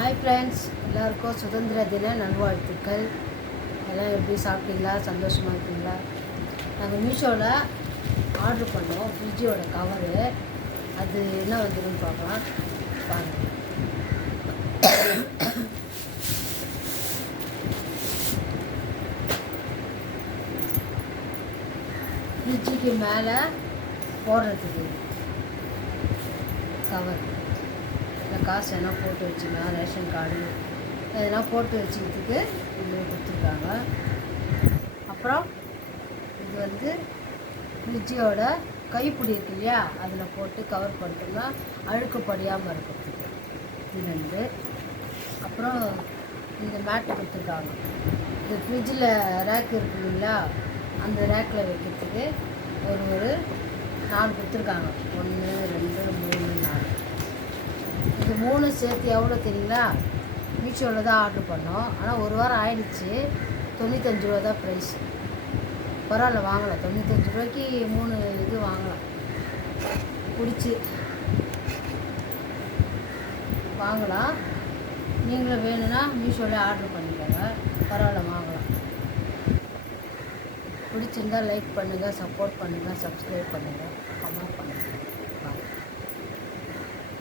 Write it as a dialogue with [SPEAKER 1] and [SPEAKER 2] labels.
[SPEAKER 1] Hi friends எல்லாருக்கும் சுதந்திர தின நல்வாழ்த்துக்கள். எல்லாம் எப்படி சாப்பிட்டீங்களா? சந்தோஷமாக இருக்கீங்களா? நாங்கள் மீஷோவில் ஆர்டர் பண்ணோம். ஃப்ரிட்ஜோட கவரு அது என்ன வந்துருன்னு பார்க்கலாம். பாருங்கள் ஃப்ரிட்ஜுக்கு மேலே போடுறதுக்கு கவர் இல்லை காசு எதனா போட்டு வச்சுக்கலாம் ரேஷன் கார்டு எதனா போட்டு வச்சுக்கிறதுக்கு இது கொடுத்துருக்காங்க. அப்புறம் இது வந்து ஃப்ரிட்ஜோட கைப்பிடி இருக்கு இல்லையா அதில் போட்டு கவர் பண்ணிட்டோம்னா அழுக்கு படியாமல் இருக்கிறதுக்கு. இது ரெண்டு. அப்புறம் இந்த மேட்டு கொடுத்துருக்காங்க. இந்த ஃப்ரிட்ஜில் ரேக் இருக்கு இல்லைங்களா அந்த ரேக்கில் வைக்கிறதுக்கு ஒரு ஒரு நாலு கொடுத்துருக்காங்க. ஒன்று ரெண்டு மூணு இது மூணு சேர்த்து எவ்வளோ தெரியுங்களா? மீஷோவில் தான் ஆர்டர் பண்ணோம். ஆனால் ஒரு வாரம் ஆயிடுச்சு. தொண்ணூத்தஞ்சு ரூபா தான் ப்ரைஸ் பரவாயில்ல வாங்கலாம். தொண்ணூத்தஞ்சு ரூபாய்க்கு மூணு இது வாங்கலாம். பிடிச்சி. வாங்கலாம். நீங்களும் வேணும்னா மீஷோவில் ஆர்டர் பண்ணிக்கோங்க. பரவாயில்ல வாங்கலாம். பிடிச்சிருந்தா லைக் பண்ணுங்கள் சப்போர்ட் பண்ணுங்கள் சப்ஸ்கிரைப் பண்ணுங்கள் கமெண்ட் பண்ணுங்கள்